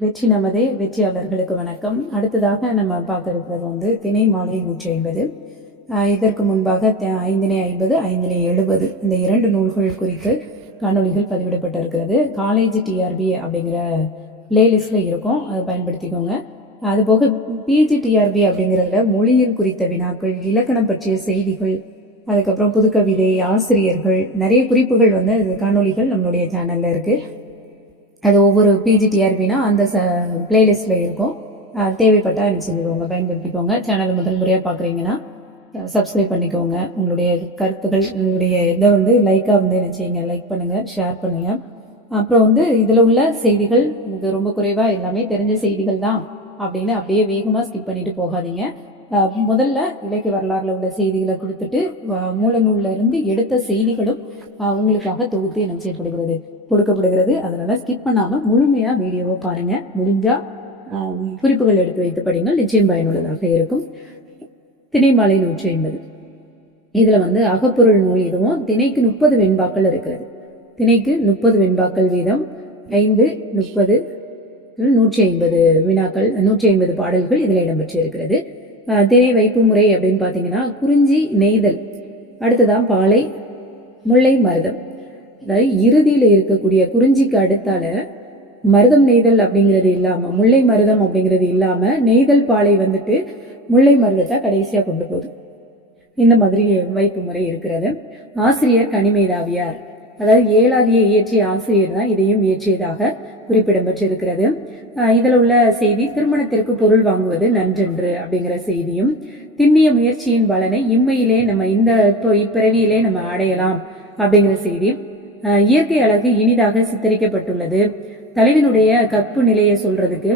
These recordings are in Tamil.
வெற்றி நமதே வெற்றியாளர்களுக்கு வணக்கம். அடுத்ததாக நம்ம பார்க்க இருக்கிறது வந்து திணை மாலை நூற்றி ஐம்பது. இதற்கு முன்பாக த- ஐந்தினை ஐம்பது ஐந்தினை எழுபது இந்த இரண்டு நூல்கள் குறித்து காணொளிகள் பதிவிடப்பட்டிருக்கிறது. காலேஜ் டிஆர்பி அப்படிங்கிற பிளேலிஸ்ட்டில் இருக்கும். அதை பயன்படுத்திக்கோங்க. அதுபோக பிஜி டிஆர்பி அப்படிங்கிறதுல மொழியின் குறித்த வினாக்கள் இலக்கணம் பற்றிய செய்திகள் அதுக்கப்புறம் புதுக்கவிதை ஆசிரியர்கள் நிறைய குறிப்புகள் வந்து அது காணொளிகள் நம்மளுடைய சேனலில் இருக்குது அது ஒவ்வொரு பிஜிடிஆர்பினா அந்த ச பிளேலிஸ்ட்டில் இருக்கும். தேவைப்பட்டால் என்ன செஞ்சுக்கோங்க பயன்படுத்திக்கோங்க. சேனலை முதல் முறையாக பார்க்குறீங்கன்னா சப்ஸ்கிரைப் பண்ணிக்கோங்க. உங்களுடைய கருத்துக்கள் உங்களுடைய இதை வந்து லைக்காக வந்து என்ன செய்யுங்க லைக் பண்ணுங்கள் ஷேர் பண்ணுங்கள் அப்புறம் வந்து இதில் உள்ள செய்திகள் இது ரொம்ப குறைவாக எல்லாமே தெரிஞ்ச செய்திகள் தான் அப்படின்னு அப்படியே வேகமாக ஸ்கிப் பண்ணிட்டு போகாதீங்க. முதல்ல இலக்கிய வரலாறுல உள்ள செய்திகளை கொடுத்துட்டு அஹ் மூல இருந்து எடுத்த செய்திகளும் உங்களுக்காக தொகுத்து என்ன செய்யப்படுகிறது. கொடுக்கப்படுகிறது. அதனால ஸ்கிப் பண்ணாம முழுமையா வீடியோவை பாருங்க. முடிஞ்சா குறிப்புகள் எடுத்து வைத்து படிங்கள் நிச்சயம் பயனுள்ளதாக இருக்கும். திணைமாலை நூற்றி ஐம்பது. இதுல வந்து அகப்பொருள் நூல் இதுவும் திணைக்கு முப்பது வெண்பாக்கள் இருக்கிறது. திணைக்கு முப்பது வெண்பாக்கள் வீதம் ஐந்து முப்பது நூற்றி ஐம்பது வினாக்கள் நூற்றி ஐம்பது பாடல்கள் இதில் இடம்பெற்றிருக்கிறது. திணை வைப்பு முறை அப்படின்னு பார்த்தீங்கன்னா குறிஞ்சி நெய்தல் அடுத்ததான் பாலை முல்லை மருதம். அதாவது இறுதியில் இருக்கக்கூடிய குறிஞ்சிக்கு அடுத்தால மருதம் நெய்தல் அப்படிங்கிறது இல்லாமல் முல்லை மருதம் அப்படிங்கிறது இல்லாமல் நெய்தல் பாலை வந்துட்டு முல்லை மருதத்தை கடைசியாக கொண்டு போகுது. இந்த மாதிரி வைப்பு முறை இருக்கிறது. ஆசிரியர் கனிமேதாவியார் அதாவது ஏழாதியை இயற்றிய ஆசிரியர் தான் இதையும் இயற்றியதாக குறிப்பிடம் பெற்றிருக்கிறது. இதில் உள்ள செய்தி திருமணத்திற்கு பொருள் வாங்குவது நன்றென்று அப்படிங்கிற செய்தியும் திண்ணிய முயற்சியின் பலனை இம்மையிலே நம்ம இந்த இப்போ இப்பிறவியிலே நம்ம அடையலாம் அப்படிங்கிற செய்தி. இயற்கை அழகு இனிதாக சித்தரிக்கப்பட்டுள்ளது. தலைவனுடைய கற்பு நிலையை சொல்றதுக்கு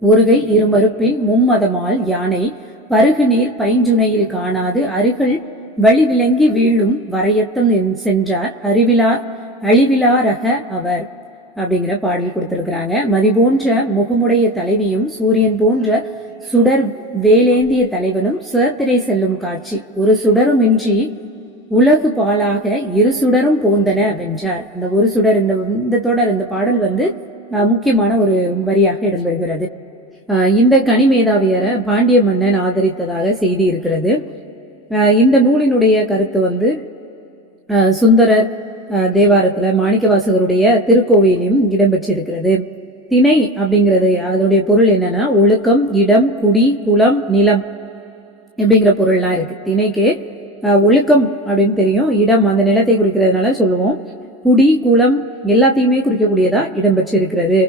ஒருகை இருமறுப்பின் மும்மதமால் யானை பருகு நீர் பைஞ்சுனையில் காணாது அருகில் வழி விளங்கி வீழும் வரையத்தம் சென்றார் அறிவிலா அழிவிலாரக அவர் அப்படிங்கிற பாடல் கொடுத்திருக்கிறாங்க. மதி போன்ற முகமுடைய தலைவியும் சூரியன் போன்ற சுடர் வேலேந்திய தலைவனும் சுரத்திரை செல்லும் காட்சி. ஒரு சுடருமின்றி உலகு பாலாக இரு சுடரும் போந்தன வென்றார். அந்த ஒரு சுடர் இந்த இந்த தொடர் இந்த பாடல் வந்து முக்கியமான ஒரு வரியாக இடம்பெறுகிறது. இந்த கனிமேதாவியரை பாண்டிய மன்னன் ஆதரித்ததாக செய்தி இருக்கிறது. இந்த நூலினுடைய கருத்து வந்து சுந்தரர் தேவாரத்தில் மாணிக்கவாசகருடைய திருக்கோவிலையும் இடம்பெற்றிருக்கிறது. திணை அப்படிங்கிறது அதனுடைய பொருள் என்னன்னா ஒழுக்கம் இடம் குடி குளம் நிலம் இப்படிங்கிற பொருள்லாம் இருக்கு. திணைக்கு ஒழுக்கம் அப்படின்னு தெரியும். இடம் அந்த நிலத்தை குறிக்கிறதுனால சொல்லுவோம். குடி குளம் எல்லாத்தையுமே குறிக்கக்கூடியதா இடம்பெற்றிருக்கிறது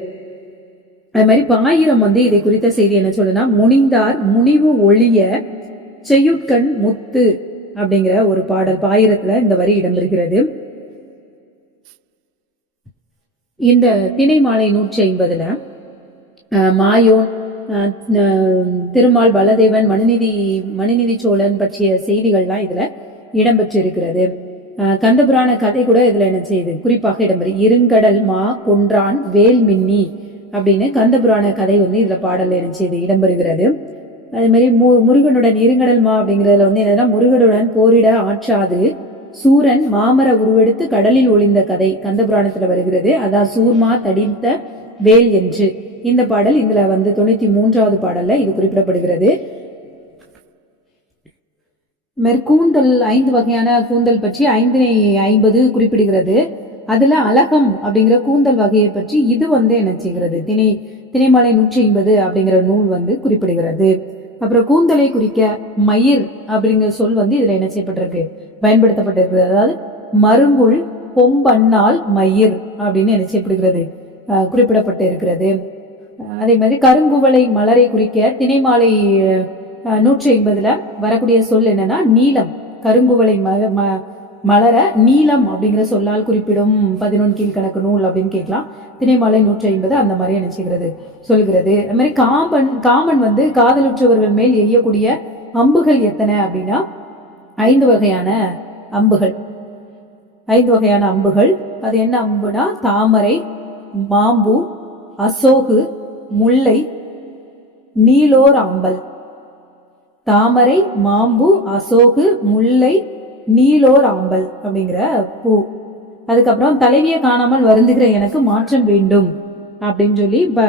அது மாதிரி பாயிரம் வந்து இதை குறித்த செய்தி என்ன சொல்லுன்னா முனிந்தார் முனிவு ஒளிய செய்யுட்கண் முத்து அப்படிங்கிற ஒரு பாடல் பாயிரத்துல இந்த வரி இடம்பெறுகிறது இந்த திணை மாலை நூற்றி ஐம்பதுல மாயோன் திருமால் பலதேவன் மனுநீதி மனுநீதி சோழன் பற்றிய செய்திகள்லாம் இதில் இடம்பெற்றிருக்கிறது. கந்தபுராண கதை கூட இதில் என்ன செய்யுது? குறிப்பாக இடம்பெறு இருங்கடல் மா கொன்றான் வேல் மின்னி அப்படின்னு கந்தபுராண கதை வந்து இதில் பாடலில் என்ன செய்யுது? இடம்பெறுகிறது. அதே மு முருகனுடன் இருங்கடல் மா அப்படிங்கிறதுல வந்து என்னன்னா முருகனுடன் போரிட ஆற்றாது சூரன் மாமர உருவெடுத்து கடலில் ஒளிந்த கதை கந்தபுராணத்தில் வருகிறது. அதான் சூர்மா தடித்த வேல் என்று. இந்த பாடல் இதுல வந்து தொண்ணூத்தி மூன்றாவது பாடல்ல இது குறிப்பிடப்படுகிறது. மெர்கூந்தல் ஐந்து வகையான கூந்தல் பற்றி ஐந்து ஐம்பது குறிப்பிடுகிறது. அதுல அலகம் அப்படிங்கிற கூந்தல் வகையை பற்றி இது வந்து என்ன செய்கிறது? திணை திணைமலை நூற்றி ஐம்பது அப்படிங்கிற நூல் வந்து குறிப்பிடுகிறது. அப்புறம் கூந்தலை குறிக்க மயிர் அப்படிங்கிற சொல் வந்து இதுல என்ன செய்யப்பட்டிருக்கு? பயன்படுத்தப்பட்டிருக்கு அதாவது மருங்குள் பொம்பண்ணால் மயிர் அப்படின்னு என்ன செய்யப்படுகிறது? குறிப்பிடப்பட்டு இருக்கிறது அதே மாதிரி கருங்குவளை மலரை குறிக்க திணைமாலை நூற்றி ஐம்பதுல வரக்கூடிய சொல் என்னன்னா நீலம் கருங்குவளை ம- ம- மலர நீலம் அப்படிங்கிற சொல்லால் குறிப்பிடும் பதினொன்று கீழ்கணக்கு நூல் அப்படின்னு கேட்கலாம். திணைமாலை நூற்றி ஐம்பது அந்த மாதிரி நினைச்சுக்கிறது சொல்கிறது. அது மாதிரி காமன் காமன் வந்து காதலுற்றவர்கள் மேல் எய்யக்கூடிய அம்புகள் எத்தனை அப்படின்னா ஐந்து வகையான அம்புகள். ஐந்து வகையான அம்புகள். அது என்ன அம்புனா தாமரை மாம்பு அசோகு முல்லை நீலோர் அம்பல் தாமரை மாம்பு அசோகு முல்லை நீலோர் அம்பல் அப்படிங்கிற பூ. அதுக்கப்புறம் தலைவியை காணாமல் வருந்துகிற எனக்கு மாற்றம் வேண்டும் அப்படின்னு சொல்லி ப-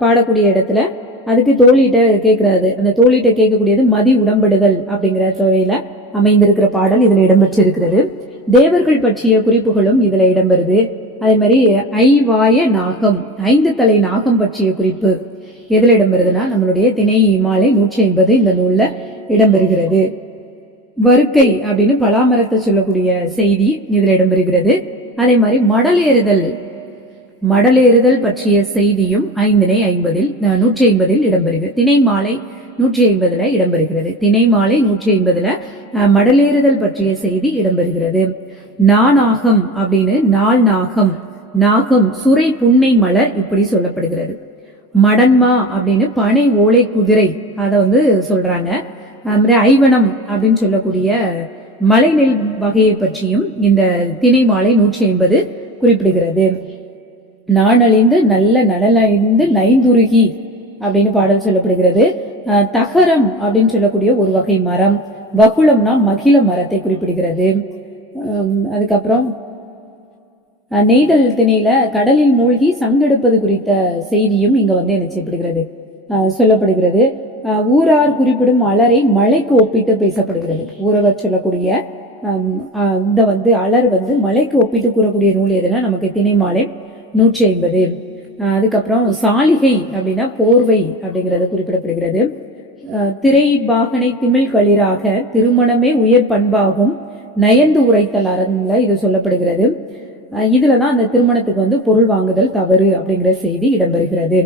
பாடக்கூடிய இடத்துல அதுக்கு தோழிட்ட கேட்கறது அந்த தோழிட்ட கேட்கக்கூடியது மதி உடம்படுதல் அப்படிங்கிற துறையில அமைந்திருக்கிற பாடல் இதில் இடம்பெற்றிருக்கிறது. தேவர்கள் பற்றிய குறிப்புகளும் இதில் இடம்பெறுது. அதே மாதிரி ஐவாய நாகம் ஐந்து தலை நாகம் பற்றிய குறிப்பு எதில் இடம்பெறுதுன்னா நம்மளுடைய திணை மாலை நூற்றி ஐம்பது இந்த நூலில் இடம்பெறுகிறது. வருக்கை அப்படின்னு பலாமரத்தை சொல்லக்கூடிய செய்தி இதில் இடம்பெறுகிறது. அதே மாதிரி மடலேறுதல் மடலேறுதல் பற்றிய செய்தியும் ஐந்தினை ஐம்பதில் நூற்றி ஐம்பதில் இடம்பெறுகிறது. திணை மாலை நூற்றி ஐம்பதுல இடம்பெறுகிறது. திணை மாலை நூற்றி ஐம்பதுல மடலேறுதல் பற்றிய செய்தி இடம்பெறுகிறது. நானாகம் அப்படின்னு நாள் நாகம் நாகம் சுரை புன்னை மலர் இப்படி சொல்லப்படுகிறது. மடன்மா அப்படின்னு பனை ஓலை குதிரை அதை வந்து சொல்றாங்க. ஐவனம் அப்படின்னு சொல்லக்கூடிய மலை நெல் வகையை பற்றியும் இந்த திணை மாலை நூற்றி ஐம்பது குறிப்பிடுகிறது. நாணழிந்து நல்ல நலனழிந்து நைந்துருகி அப்படின்னு பாடல் சொல்லப்படுகிறது. தகரம் அப்படின்னு சொல்லக்கூடிய ஒரு வகை மரம். வகுளம்னா மகிழ மரத்தை குறிப்பிடுகிறது. அதுக்கப்புறம் நெய்தல் திணையில கடலில் மூழ்கி சங்கெடுப்பது குறித்த செய்தியும் இங்க வந்து என்ன செய்யப்படுகிறது. சொல்லப்படுகிறது. ஊரார் குறிப்பிடும் அலரை மலைக்கு ஒப்பிட்டு பேசப்படுகிறது. ஊரவர் சொல்லக்கூடிய இந்த வந்து அலர் வந்து மலைக்கு ஒப்பிட்டு கூறக்கூடிய நூல் எதுனா நமக்கு திணை மாலை நூற்றி ஐம்பது. அதுக்கப்புறம் சாலிகை அப்படின்னா போர்வை அப்படிங்கிறது குறிப்பிடப்படுகிறது. திரை பாகனை திமிழ் களிராக திருமணமே உயர் பண்பாகும். நயந்து உரைத்தல் அறம்ல இது சொல்லப்படுகிறது. இதில் இதுல தான் அந்த திருமணத்துக்கு வந்து பொருள் வாங்குதல் தவறு அப்படிங்கிற செய்தி இடம்பெறுகிறது.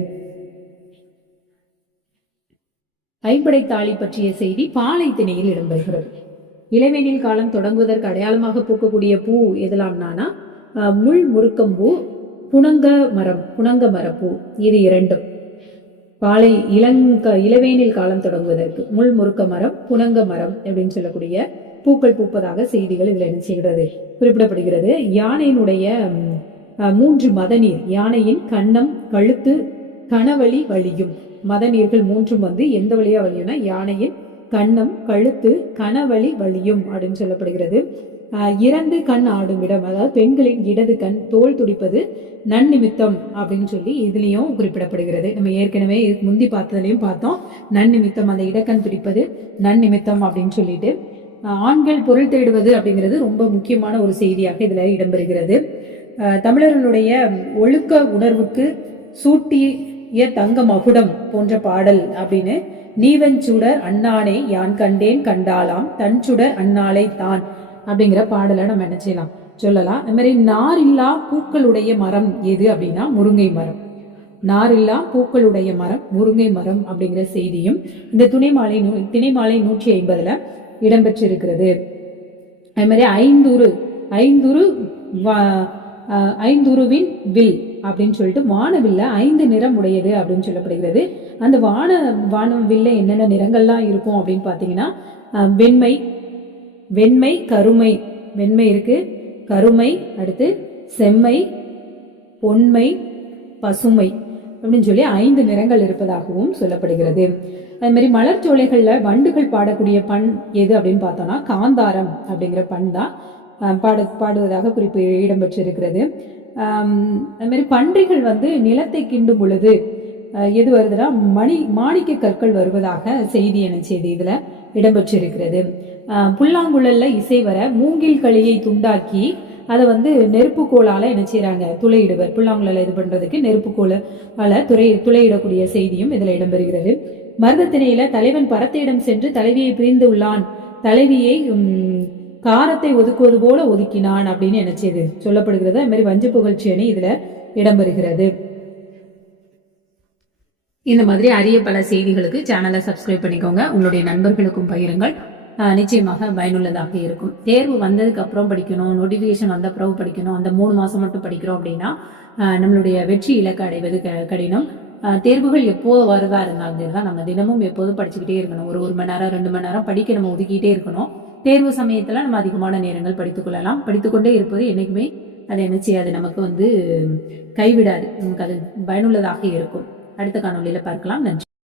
ஐம்படை தாலி பற்றிய செய்தி பாலை திணையில் இடம்பெறுகிறது. இளவேனில் காலம் தொடங்குவதற்கு அடையாளமாக பூக்கக்கூடிய பூ எதெல்லாம்னா முள் முருக்கம்பூ புனங்க மரம் புனங்க மரப்பூ. இது இரண்டும். பாலை இளங்க இளவேனில் காலம் தொடங்குவதற்கு முள் முறுக்க மரம் புனங்க மரம் அப்படின்னு சொல்லக்கூடிய பூக்கள் பூப்பதாக செய்திகள் இதில் என்ன செய்கிறது? குறிப்பிடப்படுகிறது. யானையினுடைய மூன்று மதநீர். யானையின் கன்னம் கழுத்து கனவழி வழியும். மதநீர்கள் மூன்றும் வந்து எந்த வழியா வழியும்னா யானையின் கன்னம் கழுத்து கனவழி வழியும் அப்படின்னு சொல்லப்படுகிறது. இறந்து கண் ஆடும் இடம் அதாவது பெண்களின் இடது கண் தோல் துடிப்பது நன்னிமித்தம் அப்படின்னு சொல்லி இதுலயும் குறிப்பிடப்படுகிறது. நம்ம ஏற்கனவே முந்தி பார்த்ததுலயும் பார்த்தோம். நன்னிமித்தம் அந்த இடக்கண் துடிப்பது நன்னிமித்தம் அப்படின்னு சொல்லிட்டு. ஆண்கள் பொருள் தேடுவது அப்படிங்கிறது ரொம்ப முக்கியமான ஒரு செய்தியாக இதுல இடம்பெறுகிறது. தமிழர்களுடைய ஒழுக்க உணர்வுக்கு சூட்டிய தங்க மகுடம் போன்ற பாடல் அப்படின்னு நீவஞ்சுடர் அண்ணானே யான் கண்டேன் கண்டாலாம் தன் சுடர் அண்ணாலை தான் அப்படிங்கிற பாடலை நம்ம என்ன செய்யலாம்? சொல்லலாம். அது மாதிரி நாரில்லா பூக்களுடைய மரம் எது அப்படின்னா முருங்கை மரம். நாரில்லா பூக்களுடைய மரம் முருங்கை மரம் அப்படிங்கிற செய்தியும் இந்த துணைமாலை நூ திணைமாலை நூற்றி ஐம்பதுல இடம்பெற்றிருக்கிறது. அது மாதிரி ஐந்துரு ஐந்துரு வா- ஐந்துருவின் வில் அப்படின்னு சொல்லிட்டு வானவில்ல ஐந்து நிறம் உடையது அப்படின்னு சொல்லப்படுகிறது. அந்த வான வானவில்ல என்னென்ன நிறங்கள்லாம் இருக்கும் அப்படின்னு பார்த்தீங்கன்னா வெண்மை வெண்மை கருமை. வெண்மை இருக்கு. கருமை அடுத்து செம்மை பொன்மை பசுமை அப்படின்னு சொல்லி ஐந்து நிறங்கள் இருப்பதாகவும் சொல்லப்படுகிறது. அது மாதிரி மலர்ச்சோலைகள்ல வண்டுகள் பாடக்கூடிய பண் எது அப்படின்னு பார்த்தோம்னா காந்தாரம் அப்படிங்கிற பண் தான் பாடு பாடுவதாக குறிப்பு இடம்பெற்றிருக்கிறது. ஆம், அது மாதிரி பன்றிகள் வந்து நிலத்தை கிண்டும் பொழுது எது வருதுன்னா மணி மாணிக்க கற்கள் வருவதாக செய்தி என செய்தி இதில் இடம்பெற்றிருக்கிறது. புல்லாங்குழல்ல இசை வர மூங்கில் களியை துண்டாக்கி அதை வந்து நெருப்புக்கோளால என்ன செய்கிறாங்க துளையிடுவர். புல்லாங்குழல இது பண்றதுக்கு நெருப்புக்கோளால துறை துளையிடக்கூடிய செய்தியும் இதுல இடம்பெறுகிறது. மருதத்திணையில தலைவன் பரத்தையிடம் சென்று தலைவியை பிரிந்து உள்ளான். தலைவியை காரத்தை ஒதுக்குவது போல ஒதுக்கினான் அப்படின்னு என்ன செய்து சொல்லப்படுகிறது. அது மாதிரி வஞ்ச புகழ்ச்சி அணி இதுல இடம்பெறுகிறது. இந்த மாதிரி அரிய பல செய்திகளுக்கு சேனலை சப்ஸ்கிரைப் பண்ணிக்கோங்க. உங்களுடைய நண்பர்களுக்கும் பகிருங்கள். நிச்சயமாக பயனுள்ளதாக இருக்கும். தேர்வு வந்ததுக்கு அப்புறம் படிக்கணும் நோட்டிஃபிகேஷன் வந்த பிறகு படிக்கணும் அந்த மூணு மாசம் மட்டும் படிக்கிறோம் அப்படின்னா நம்மளுடைய வெற்றி இலக்கு அடைவது க- கடினம். தேர்வுகள் எப்போது வருதா இருந்தாலும் தான் நம்ம தினமும் எப்போதும் படிச்சுக்கிட்டே இருக்கணும். ஒரு ஒரு மணி நேரம் ரெண்டு மணி நேரம் படிக்க நம்ம ஒதுக்கிட்டே இருக்கணும். தேர்வு சமயத்துல நம்ம அதிகமான நேரங்கள் படித்துக்கொள்ளலாம் படித்துக்கொண்டே இருப்பது என்னைக்குமே அது என்ன செய்யாது நமக்கு வந்து கைவிடாது. நமக்கு அது பயனுள்ளதாக இருக்கும். அடுத்த காணொளியில பார்க்கலாம். நன்றி.